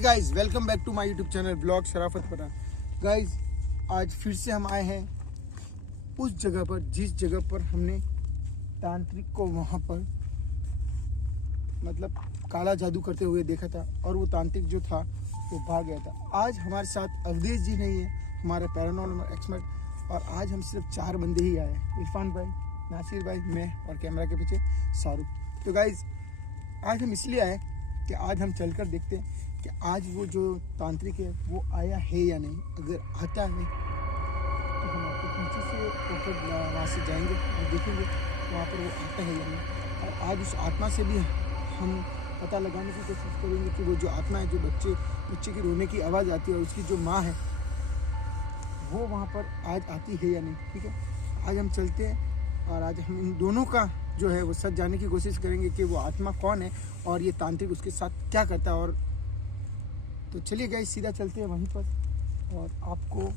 Guys welcome back to my YouTube channel blog Sharafat परा। Guys आज फिर से हम आए हैं उस जगह पर जिस जगह पर हमने तांत्रिक को वहाँ पर मतलब काला जादू करते हुए देखा था और वो तांत्रिक जो था वो भाग गया था। आज हमारे साथ अवधेश जी नहीं है, हमारे पैरानॉर्मल एक्सपर्ट, और आज हम सिर्फ 4 बंदे ही आए हैं, इरफान भाई, नासिर भाई, मैं और कैमरा के पीछे शाहरुख। तो गाइज आज हम इसलिए आए कि आज हम चलकर देखते हैं कि आज वो जो तांत्रिक है वो आया है या नहीं। अगर आता है तो हम आपको पीछे से ऊपर वहाँ से जाएंगे और देखेंगे वहाँ पर वो आता है या नहीं। और आज उस आत्मा से भी हम पता लगाने की कोशिश करेंगे कि वो जो आत्मा है, जो बच्चे की रोने की आवाज़ आती है और उसकी जो माँ है वो वहाँ पर आज आती है या नहीं। ठीक है, आज हम चलते हैं और आज हम इन दोनों का जो है वो सच जानने की कोशिश करेंगे कि वो आत्मा कौन है और ये तांत्रिक उसके साथ क्या करता है। और तो चलिए गाइस सीधा चलते हैं वहीं पर और आपको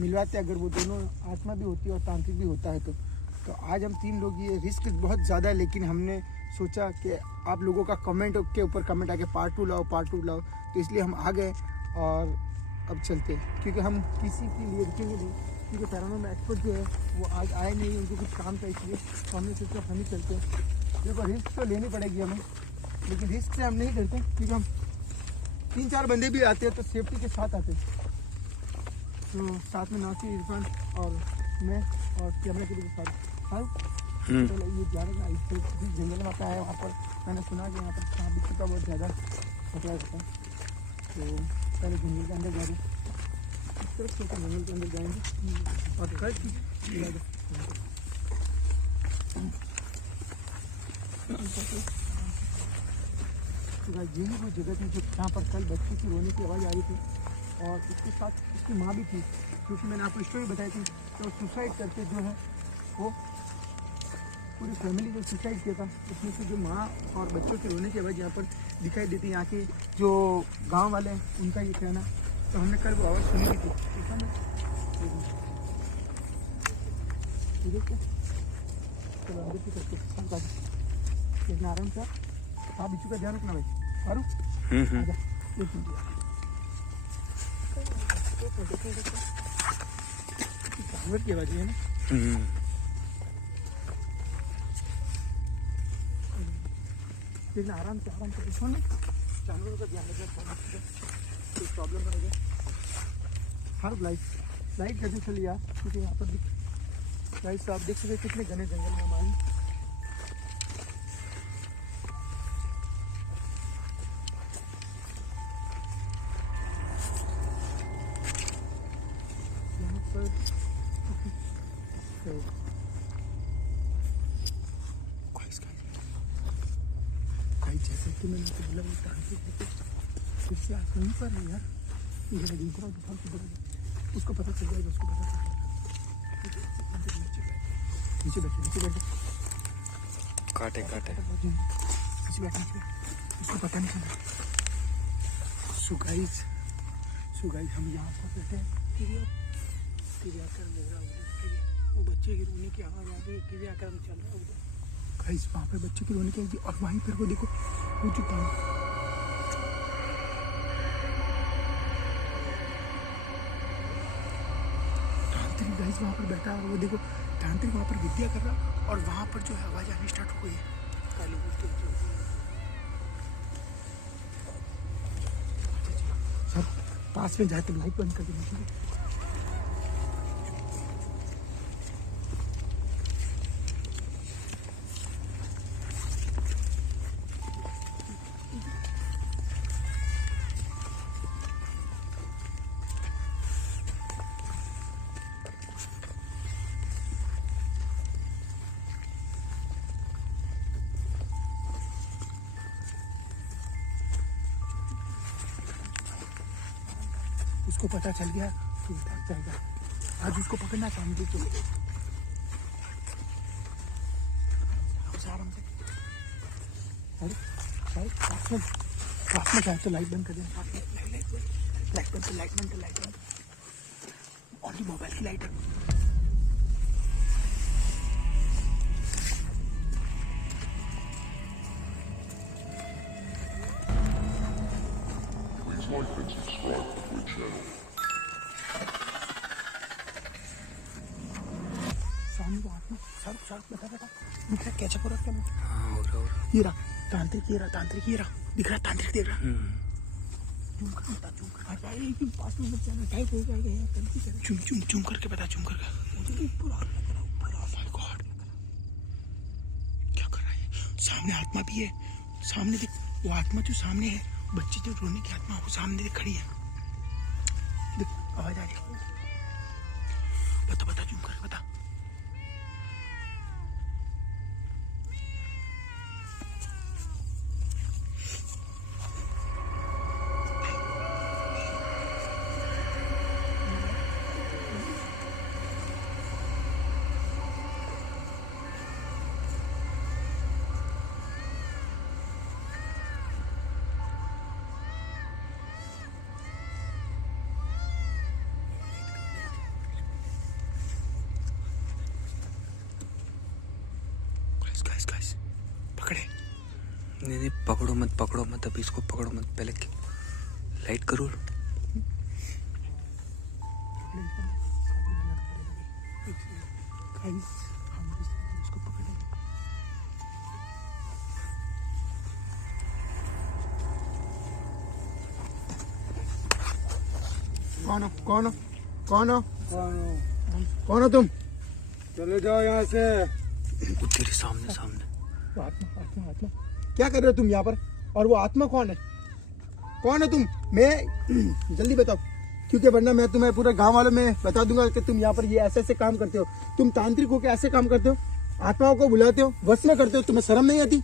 मिलवाते हैं, अगर वो दोनों आत्मा भी होती है और तांत्रिक भी होता है तो आज हम 3 लोग, ये रिस्क बहुत ज़्यादा है, लेकिन हमने सोचा कि आप लोगों का कमेंट के ऊपर कमेंट आके पार्ट 2 लाओ, तो इसलिए हम आ गए और अब चलते हैं, क्योंकि हम किसी के लिए रुकेंगे नहीं, क्योंकि पैरानॉर्मल एक्सपर्ट जो है वो आज आए नहीं, उनको कुछ काम था, इसलिए तो हमने सोचा हम ही चलते हैं। देखो रिस्क तो लेनी पड़ेगी हमें, लेकिन रिस्क से हम नहीं डरते, क्योंकि हम 3-4 बंदे भी आते हैं तो सेफ्टी के साथ आते हैं। तो साथ में नासिर, इरफान और मैं और कैमरा के भी साथ। चलो ये जा रहे हैं जिस जंगल में आता है वहाँ पर मैंने सुना कि यहाँ पर सांप बिच्छू का बहुत ज़्यादा खतरा रहता है, तो पहले जंगल के अंदर जा रहे हैं, इस तरफ से जंगल के अंदर जाएंगे और कल यही वो जगह थी जहाँ पर कल बच्चे की रोने की आवाज़ आ रही थी और उसके साथ उसकी माँ भी थी, क्योंकि मैंने आपको स्टोरी बताई थी तो सुसाइड करके जो है वो पूरी फैमिली जो सुसाइड किया था, उसमें से जो माँ और बच्चों की रोने की आवाज़ यहाँ पर दिखाई देती है। यहाँ के जो गांव वाले हैं उनका ये कहना, तो हमने कल वो आवाज़ सुनी भी थी। चलो अंदर की तरफ इतना आराम से आप बिच्छू का ध्यान रखना भाई। जानवर की आवाज़ है ना, लेकिन आराम से देखो ना, जानवरों का ध्यान रखना, कोई प्रॉब्लम बनेगा। हर लाइट कैसे चली यार, क्योंकि यहाँ पर लाइट आप देख सकते कितने घने जंगल में हमारे। जैसे कि मैंने आपको बोला इससे आप कहीं पर है यार, उसको पता चल जाएगा, उसको पता चल जाएगा। नीचे बैठे काटे नीचे बैठे, उसको पता नहीं चला। सो गाइस हम यहाँ पर बैठे हैं, चिड़ियाघर मेरा वो बच्चे की रोने की आवाज़ आ रही है, चिड़ियाघर में चल रहा है उधर। गाइस वहाँ पर बच्चे की रोने की आवाज़, और वहीं पर वो देखो वो जो तांत्रिक गाइस वहाँ पर बैठा है, वो देखो तांत्रिक वहाँ पर विद्या कर रहा, और वहाँ पर जो है आवाज़ आनी स्टार्ट हो गई है। काली सब पास में जाके लाइट बंद कर देना। उसको पता चल गया तो वो भाग जाएगा। आज उसको पकड़ना काम दे तो आराम से। अरे रात में चाहे तो लाइट बंद कर दे। लाइट बंद ओनली मोबाइल की लाइट है। सामने तो आत्मा सर बता दिख रहा कैचा को रखते हैं। हाँ हो रहा ये रहा तांत्रिक दिख रहा तांत्रिक देख रहा। जूम कर पास में मत जाना टाइप हो जाएगा यार। जूम करके बता ऊपर और माय गॉड क्या कर रहा है। सामने आत्मा भी है। सामने देख वो आत्मा जो सामने है बच्चे जो रोने की आत्मा वो सामने देख खड़ी है। देख आवाज आ रही है। बता जूम करके बता। गाइस पकड़े। नहीं पकड़ो मत अभी इसको पकड़ो मत। पहले लाइट करो। उसको पकड़े। कौन हो तुम? चले जाओ यहाँ से। तेरे सामने वो आत्मा क्या कर रहे हो तुम यहाँ पर? और वो आत्मा कौन है तुम? मैं जल्दी बताओ क्योंकि वरना मैं तुम्हें पूरे गांव वालों में बता दूंगा कि तुम यहाँ पर ये ऐसे काम करते हो। तुम तांत्रिक होकर ऐसे काम करते हो, आत्माओं को बुलाते हो, वश में करते हो। तुम्हें शर्म नहीं आती?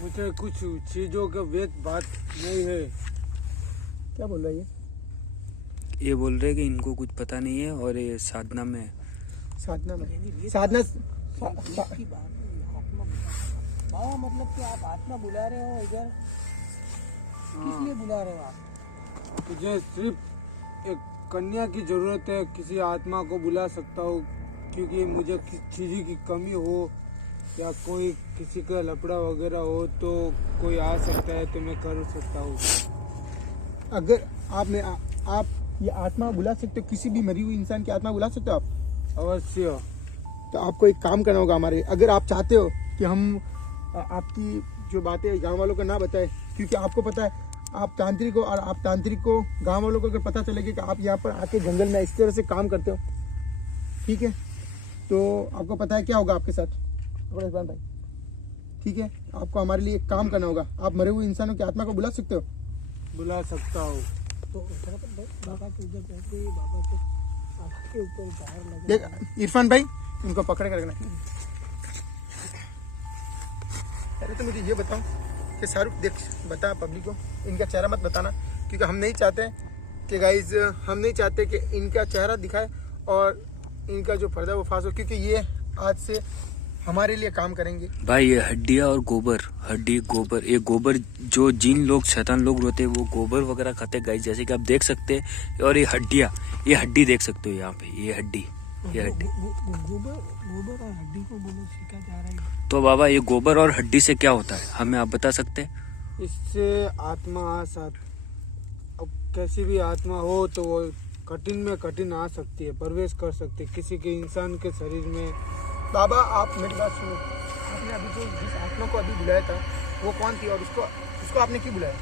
मुझे कुछ चीजों का वेद बात नहीं है। क्या बोल रहा है ये बोल रहे कि इनको कुछ पता नहीं है और ये साधना में मतलब कि आप आत्मा बुला रहे हो इधर किस लिए बुला रहे हो आप? मुझे सिर्फ एक कन्या की जरूरत है। किसी आत्मा को बुला सकता हूँ क्योंकि मुझे किसी चीज की कमी हो या कोई किसी का लफड़ा वगैरह हो तो कोई आ सकता है तो मैं कर सकता हूँ। अगर आप ये आत्मा बुला सकते हो, किसी भी मरी हुई इंसान की आत्मा बुला सकते हो आप? अवश्य। तो आपको एक काम करना होगा हमारे। अगर आप चाहते हो कि हम आपकी जो बातें गांव वालों को ना बताएं, क्योंकि आपको पता है आप तांत्रिक हो और आप तांत्रिक को गांव वालों को अगर पता चलेगा कि आप यहाँ पर आके जंगल में इस तरह से काम करते हो, ठीक है, तो आपको पता है क्या होगा आपके साथ इरफान भाई? ठीक है, आपको हमारे लिए एक काम करना होगा। आप मरे हुए इंसानों की आत्मा को बुला सकते हो? बुला सकता हूँ। तो बाबा के उधर बैठे बाबा के ऊपर बाहर लगा। देख इरफान भाई उनको पकड़ कर रखना। पहले तो मुझे ये बताओ कि शाहरुख देख बता पब्लिक को, इनका चेहरा मत बताना क्योंकि हम नहीं चाहते कि गाइज हम नहीं चाहते कि इनका चेहरा दिखाए और इनका जो पर्दा वो फांस हो, क्योंकि ये आज से हमारे लिए काम करेंगे। भाई ये हड्डियाँ और गोबर ये गोबर जो जिन लोग शैतान लोग रोते हैं वो गोबर वगैरह खाते गाइस, जैसे कि आप देख सकते हैं। और ये हड्डी देख सकते हो यहाँ पे, ये हड्डी गोबर और हड्डी को बोलो सीखा जा रहा है। तो बाबा ये गोबर और हड्डी से क्या होता है हमें आप बता सकते हैं? इससे आत्मा आ सकती, अब कैसी भी आत्मा हो तो वो कठिन में कठिन आ सकती है, प्रवेश कर सकती है किसी के इंसान के शरीर में। बाबा आप मेरी बात सुनो। आपने अभी जो जिस आत्मा को अभी बुलाया था वो कौन थी और उसको आपने क्यों बुलाया?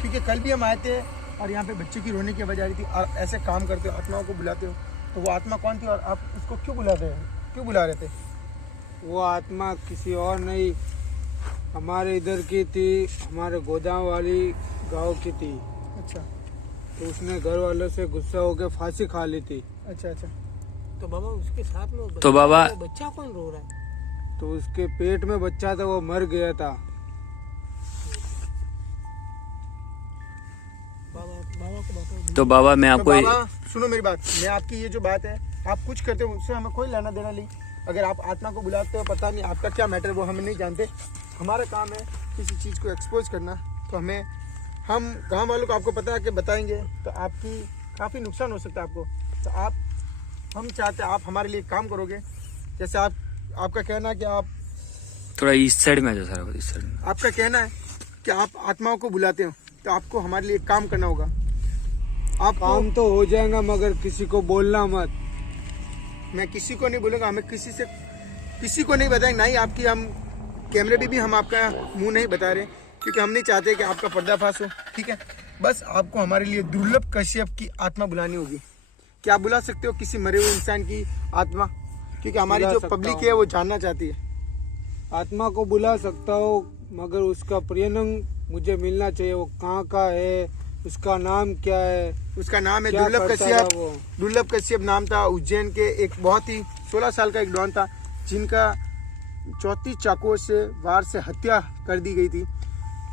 क्योंकि कल भी हम आए थे और यहाँ पे बच्चे की रोने की आवाज़ आ रही थी और ऐसे काम करते हो, आत्माओं को बुलाते हो, तो वो आत्मा कौन थी और आप उसको क्यों बुला रहे थे? वो आत्मा किसी और नहीं, हमारे इधर की थी, हमारे गोदाम वाली गांव की थी। अच्छा, तो उसने घर वालों से गुस्सा होकर फांसी खा ली थी। अच्छा। तो बाबा उसके साथ में तो बाबा बच्चा कौन रो रहा है? तो उसके पेट में बच्चा था, वो मर गया था। बाबा बाबा को बताओ। तो बाबा मैं तो आपको बाबा सुनो मेरी बात, मैं आपकी ये जो बात है आप कुछ करते हो उससे हमें कोई लेना देना नहीं। अगर आप आत्मा को बुलाते हो पता नहीं आपका क्या मैटर वो हमें नहीं जानते। हमारा काम है किसी चीज़ को एक्सपोज करना, तो हम गांव वालों को आपको पता है कि बताएंगे तो आपकी काफ़ी नुकसान हो सकता है आपको। तो हम चाहते हैं आप हमारे लिए काम करोगे। जैसे आपका कहना है कि आप थोड़ा इस साइड में आ जाओ सर, इस साइड में। आपका कहना है कि आप आत्माओं को बुलाते हो तो आपको हमारे लिए काम करना होगा। आप काम तो हो जाएगा मगर किसी को बोलना मत। मैं किसी को नहीं बोलूँगा, हमें किसी को नहीं बताएंगे, ना ही आपकी हम कैमरे पे भी हम आपका मुंह नहीं बता रहे, क्योंकि हम नहीं चाहते कि आपका पर्दाफाश हो। ठीक है, बस आपको हमारे लिए दुर्लभ कश्यप की आत्मा बुलानी होगी। क्या आप बुला सकते हो किसी मरे हुए इंसान की आत्मा? क्योंकि हमारी बुला जो सकता पब्लिक हूँ। है वो जानना चाहती है। आत्मा को बुला सकता हो मगर उसका प्रियनंग मुझे मिलना चाहिए। वो कहाँ का है, उसका नाम क्या है, उसका नाम है क्या दुर्लभ करता कश्यप। था वो? दुर्लभ कश्यप नाम था। उज्जैन के एक बहुत ही 16 साल का एक डॉन था जिनका 34 चाकुओं से वार से हत्या कर दी गई थी।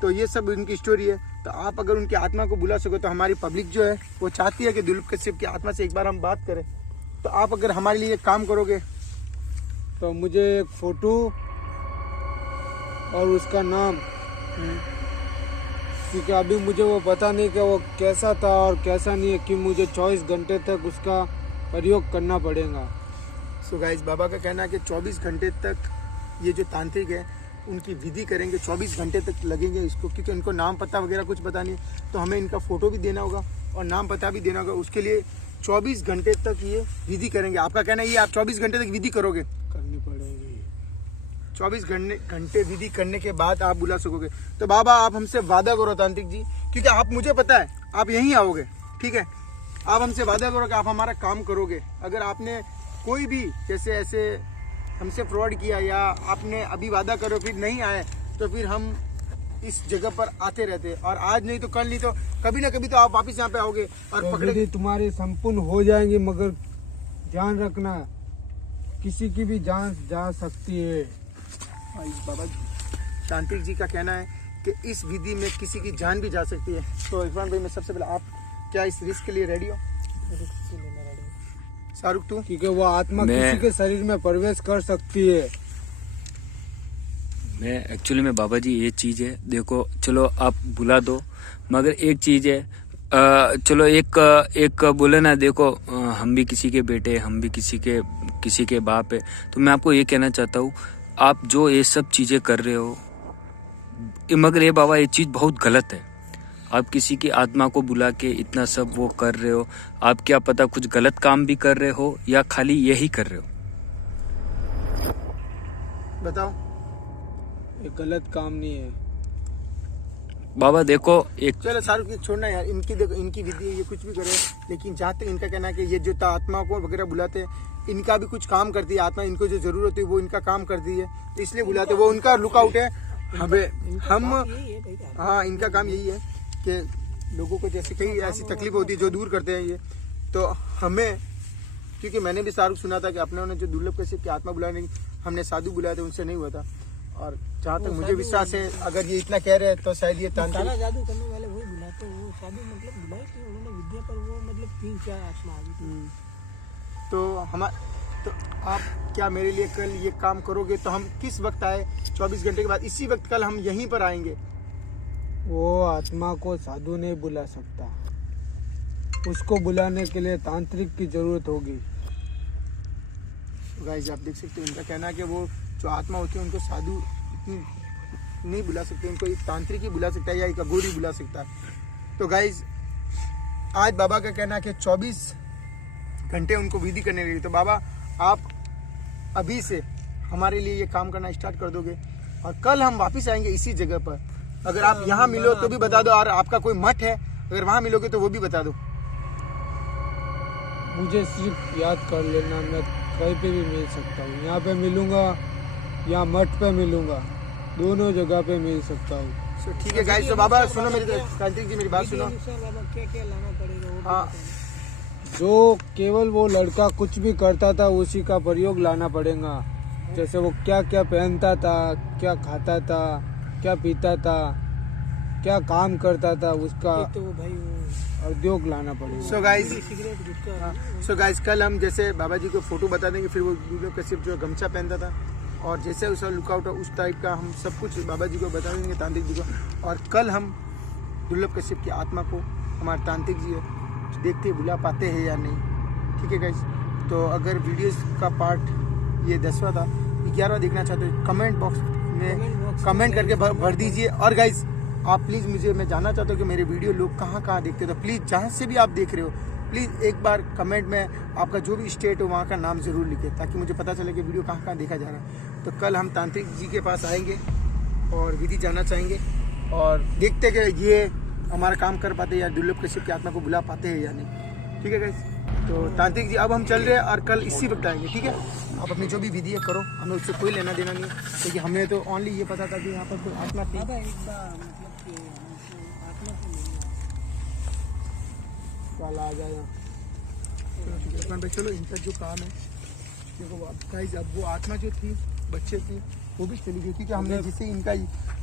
तो ये सब उनकी स्टोरी है। तो आप अगर उनकी आत्मा को बुला सको तो हमारी पब्लिक जो है वो चाहती है कि दुर्लभ कश्यप की आत्मा से एक बार हम बात करें। तो आप अगर हमारे लिए काम करोगे तो मुझे एक फोटो और उसका नाम, क्योंकि अभी मुझे वो पता नहीं कि वो कैसा था और कैसा नहीं है, कि मुझे 24 घंटे तक उसका प्रयोग करना पड़ेगा। सो गाइस, बाबा का कहना है कि 24 घंटे तक ये जो तांत्रिक है उनकी विधि करेंगे। 24 घंटे तक लगेंगे इसको, क्योंकि इनको नाम पता वगैरह कुछ पता नहीं है। तो हमें इनका फ़ोटो भी देना होगा और नाम पता भी देना होगा। उसके लिए 24 घंटे तक ये विधि करेंगे। आपका कहना है ये आप 24 घंटे तक विधि करोगे? करनी पड़ेगी। 24 घंटे विधि करने के बाद आप बुला सकोगे। तो बाबा आप हमसे वादा करो तांत्रिक जी, क्योंकि आप मुझे पता है आप यहीं आओगे। ठीक है, आप हमसे वादा करो कि आप हमारा काम करोगे। अगर आपने कोई भी जैसे ऐसे हमसे फ्रॉड किया या आपने अभी वादा करो फिर नहीं आए, तो फिर हम इस जगह पर आते रहते, और आज नहीं तो कल नहीं तो कभी ना कभी तो आप वापस यहाँ पे आओगे और तो पकड़े। विधि तुम्हारी संपूर्ण हो जाएंगी, मगर ध्यान रखना किसी की भी जान जा सकती है। बाबा तांत्रिक जी का कहना है कि इस विधि में किसी की जान भी जा सकती है। तो इरफान भाई, मैं सबसे पहले आप क्या इस रिस्क के लिए रेडी हो? शाहरुख तू? क्योंकि वो आत्मा मैं- किसी के शरीर में प्रवेश कर सकती है। मैं एक्चुअली में बाबा जी ये चीज है, देखो चलो आप बुला दो, मगर एक चीज है, चलो एक बोले ना, देखो हम भी किसी के बेटे, हम भी किसी के बाप है। तो मैं आपको ये कहना चाहता हूँ, आप जो ये सब चीजें कर रहे हो, मगर ये बाबा ये चीज बहुत गलत है। आप किसी की आत्मा को बुला के इतना सब वो कर रहे हो, आप क्या पता कुछ गलत काम भी कर रहे हो या खाली यही कर रहे हो। बताओ। ये गलत काम नहीं है। बाबा देखो एक चलो शाहरुख की छोड़ना यार, इनकी देखो, इनकी विधि है, ये कुछ भी करे। लेकिन जहाँ तक इनका कहना है कि ये जो आत्मा को वगैरह बुलाते हैं, इनका भी कुछ काम करती है आत्मा। इनको जो जरूरत है वो इनका काम करती है, तो इसलिए बुलाते हैं। वो उनका लुकआउट है। हम हाँ, इनका काम यही है कि लोगों को जैसे कई ऐसी तकलीफ होती है जो दूर करते हैं ये। तो हमें, क्योंकि मैंने भी शाहरुख सुना था कि अपने उन्होंने जो दुर्लभ कश्यप की आत्मा बुलाने हमने साधु बुलाए थे, उनसे नहीं हुआ था। और जहाँ तक मुझे विश्वास है, अगर ये इतना कह रहे हैं तो शायद ये काला तांत्रिक। जादू करने वाले वही बुलाते हैं। वो साधु मतलब बुलाए थे उन्होंने विद्या पर, वो मतलब 3-4 आत्मा आ गई थी। तो आप क्या मेरे लिए कल ये काम करोगे? तो हम किस वक्त आए? 24 घंटे के बाद, इसी वक्त कल हम यहीं पर आएंगे। वो आत्मा को साधु नहीं बुला सकता, उसको बुलाने के लिए तांत्रिक की जरूरत होगी। गाइस आप देख सकते हो, इनका कहना है कि वो जो आत्मा होती है उनको साधु इतनी नहीं बुला सकते, उनको एक तांत्रिक ही बुला सकता है या एक अघोरी बुला सकता है। तो गाइस आज बाबा का कहना है कि 24 घंटे उनको विधि करने लगी। तो बाबा आप अभी से हमारे लिए ये काम करना स्टार्ट कर दोगे, और कल हम वापस आएंगे इसी जगह पर। अगर आप यहाँ मिलो तो भी बता दो, और आपका कोई मठ है अगर वहाँ मिलोगे तो वो भी बता दो। मुझे सिर्फ याद कर लेना, मैं कहीं पे भी मिल सकता हूँ। यहाँ पे मिलूंगा या मठ पे मिलूंगा, दोनों जगह पे मिल सकता हूँ। तो ठीक है गाइस। तो बाबा सुनो मेरी, तांत्रिक जी मेरी बात सुनो। बाबा क्या लाना पड़ेगा वो हाँ, जो केवल वो लड़का कुछ भी करता था उसी का प्रयोग लाना पड़ेगा। जैसे वो क्या क्या पहनता था, क्या खाता था, क्या पीता था, क्या काम करता था, उसका तो भाई वो उद्योग लाना पड़ेगा। सो गाइस, सिगरेट गुटखा सो गाइस, कल हम जैसे बाबा जी को फोटो बता देंगे, फिर वो दुर्लभ कश्यप जो गमछा पहनता था और जैसे उसका लुकआउट है उस टाइप का हम सब कुछ बाबा जी को बता देंगे, तांत्रिक जी को। और कल हम दुर्लभ कश्यप की आत्मा को हमारे तांत्रिक जी देखते बुला पाते हैं या नहीं, ठीक है गाइस। तो अगर वीडियोस का पार्ट ये 10वां था, 11वां देखना चाहते हो कमेंट बॉक्स में कमेंट करके भर दीजिए। और गाइस आप प्लीज़ मुझे, मैं जानना चाहता हूँ कि मेरे वीडियो लोग कहाँ कहाँ देखते हो, तो प्लीज़ जहाँ से भी आप देख रहे हो प्लीज़ एक बार कमेंट में आपका जो भी स्टेट हो वहाँ का नाम ज़रूर लिखे, ताकि मुझे पता चले कि वीडियो कहाँ कहाँ देखा जा रहा है। तो कल हम तांत्रिक जी के पास आएंगे और विधि जानना चाहेंगे और देखते कि ये हमारा काम कर पाते हैं या दुर्लभ कश्यप की आत्मा को बुला पाते हैं या नहीं, ठीक है गाइस। तो तांत्रिक जी अब हम चल रहे हैं और कल इसी वक्त आएंगे, ठीक है। आप अपनी जो भी विधि है करो, हमें उससे कोई लेना देना नहीं है, क्योंकि हमें तो ओनली ये पता था कि यहाँ पर कोई आत्मा थी। बाबा एक बार मतलब कि हमको आत्मा से मिलना कल आ जाएगा। इरफान भाई चलो, इनका जो काम है देखो गाइस, अब वो आत्मा जो थी बच्चे की वो भी चली गई, क्योंकि हमने जिससे इनका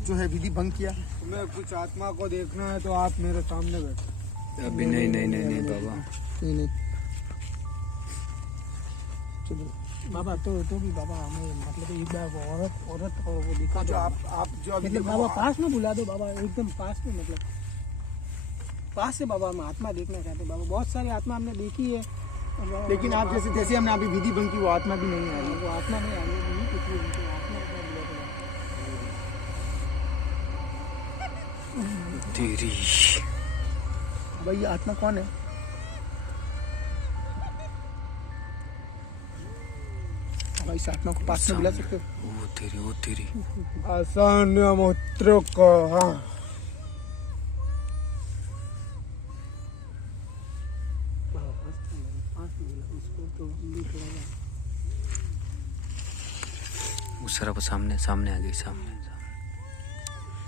जो है विधि भंग किया। तुम्हें कुछ आत्मा को देखना है तो आप मेरे सामने बैठो। अभी नहीं नहीं नहीं नहीं बाबा, नहीं चलो बाबा तो भी बाबा हमें मतलब एक बार वो औरत और वो दिखा जो दो। आप जो अभी मतलब देखो, बाबा पास में बुला दो बाबा, एकदम पास में, मतलब पास से बाबा हम आत्मा देखना चाहते हैं बाबा। बहुत सारी आत्मा हमने देखी है और बाबा, लेकिन आप जैसे जैसे हमने अभी विधि भंग की वो आत्मा भी नहीं आ रही। वो आत्मा नहीं आ रही, नहीं कुछ भी उनकी आत्मा का बुला दो। तेरी भाई ये आत्मा कौन है? भाई इस आत्मा को पास में बुला सकते हो? ओ तेरी आसान मूत्र को, हाँ बाबा पास में बुला उसको, तो हम भी थोड़ा उस तरफ सामने सामने आ गई, सामने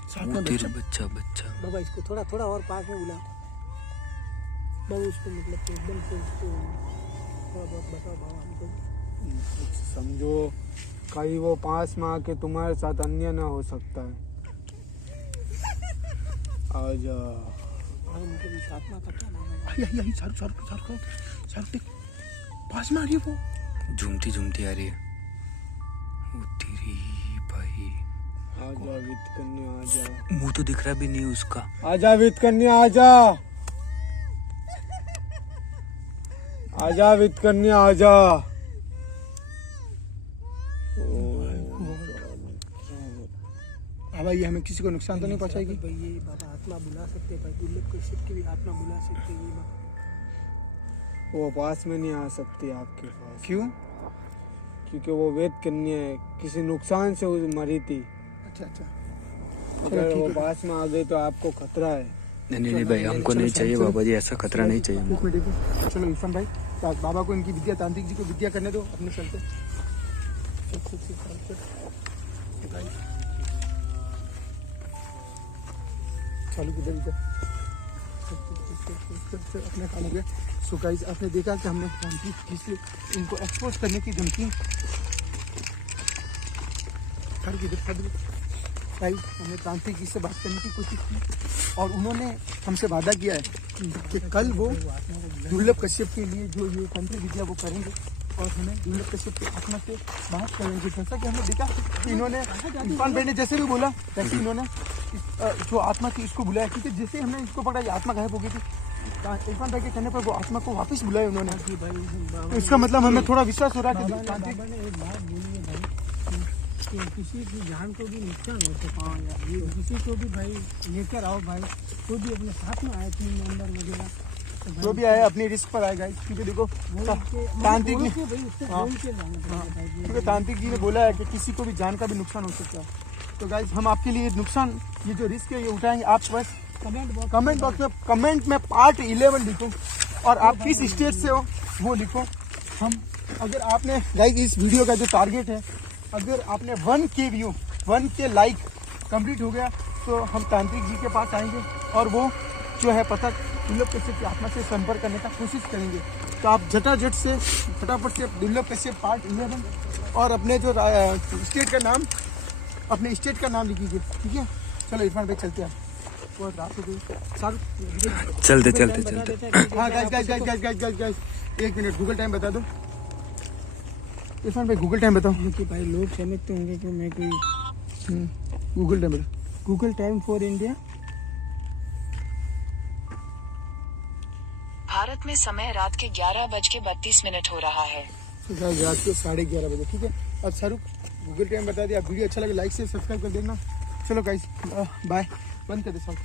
साथ वो में तेरी बच्चा बच्चा बाबा इसको थोड़ा थोड़ा और पास में बुला बाबा, उसको मतलब कि एकदम से उसको थोड़ा बहुत बताओ बाबा हमको। कुछ समझो, कहीं वो पास में आके तुम्हारे साथ अन्य ना हो सकता है। आज और मतलब इस आत्मा का क्या नाम है? यही सारू देख, पास में आ रही है वो। झूमती झूमती आ रही है वो तेरी भाई। आजा वित कन्या आजा, मुंह तो दिख रहा भी नहीं उसका। आजा वित कन्या आजा, आजा वित कन्या आजा। हाँ भाई ये हमें किसी को नुकसान तो नहीं पहुंचाएगी? भाई ये बाबा आत्मा बुला सकते हैं भाई, दुर्लभ कश्यप की भी आत्मा बुला सकते हैं ये बाबा। वो पास में नहीं आ सकती आपके पास। क्यों? क्योंकि वो वेद कन्या है, किसी नुकसान से वो मरी थी। अच्छा अगर ठीक वो है। पास में आ गई तो आपको खतरा है। नहीं भाई, हमको नहीं चाहिए बाबा जी, ऐसा खतरा नहीं चाहिए एक मिनट देखो, चलो इरफान भाई बाबा को इनकी विद्या, तांत्रिक जी को विद्या करने दो, अपने चलते। चालू किधर इधर अपने काम हो गया। सो गाइस आपने देखा कि हमने तांत्रिक जी से इनको एक्सपोज करने की धमकी भाई, हमने तांत्रिक जी से बात करने की कोशिश की और उन्होंने हमसे वादा किया है कि कल वो दुर्लभ कश्यप के लिए जो ये तंत्र विद्या वो करेंगे और हमें दुर्लभ कश्यप की आत्मा से बात करेंगे। जैसा कि हमने देखा कि इन्होंने इरफान भाई ने जैसे भी बोला वैसे इन्होंने जो आत्मा थी इसको बुलाया, क्योंकि जैसे हमने इसको पकड़ा ये आत्मा गायब हो गई थी। इरफान भाई के कहने पर वो आत्मा को वापस बुलाया उन्होंने। तो इसका मतलब हमें थोड़ा विश्वास हो रहा है कि बाबा ने एक बात बोली है भाई कि किसी की जान को भी नुकसान हो सकता है यार, ये किसी को भी भाई लेकर आओ भाई, कोई भी अपने साथ में आए टीम मेंबर वगैरह, तो भाई जो भी आया अपनी रिस्क पर आएगा, क्योंकि देखो तांत्रिक जी, क्योंकि तांत्रिक जी ने बोला है कि किसी को भी जान का भी नुकसान हो सकता है। तो गाइज हम आपके लिए नुकसान, ये जो रिस्क है ये उठाएंगे। आप बस कमेंट बॉक्स में कमेंट में पार्ट 11 लिखो और आप किस स्टेट से हो वो लिखो। हम अगर आपने गाइज इस वीडियो का जो टारगेट है, अगर आपने 1K view 1K like complete हो गया तो हम तांत्रिक जी के पास आएंगे और वो जो है पता दुर्लभ कश्यप की आत्मा से संपर्क करने का कोशिश करेंगे। तो आप झटाझट से फटाफट से दुर्लभ कश्यप पार्ट 11 और अपने जो स्टेट का नाम, अपने स्टेट का नाम लिखिए, ठीक है। चलो इरफान भाई चलते हैं। बहुत रात हो गई। शाहरुख चलते टाइम चलते बता चलते देता है कि हाँ अगर गाइस आपको guys guys guys guys guys 1 minute Google time बता दो। इरफान भाई गूगल टाइम बताओ। देखिए भाई लोग समझते होंगे कि मैं कोई गूगल टाइम बताओ। Google time for India. Bharat में समय रात के 11:32 हो रहा है। सुबह रात के 11:30 बजे, ठीक है। अब शाहरुख गूगल टाइम बता दिया। वीडियो अच्छा लगे लाइक से सब्सक्राइब कर देना। चलो गाइस बाय, बंद कर दे सब।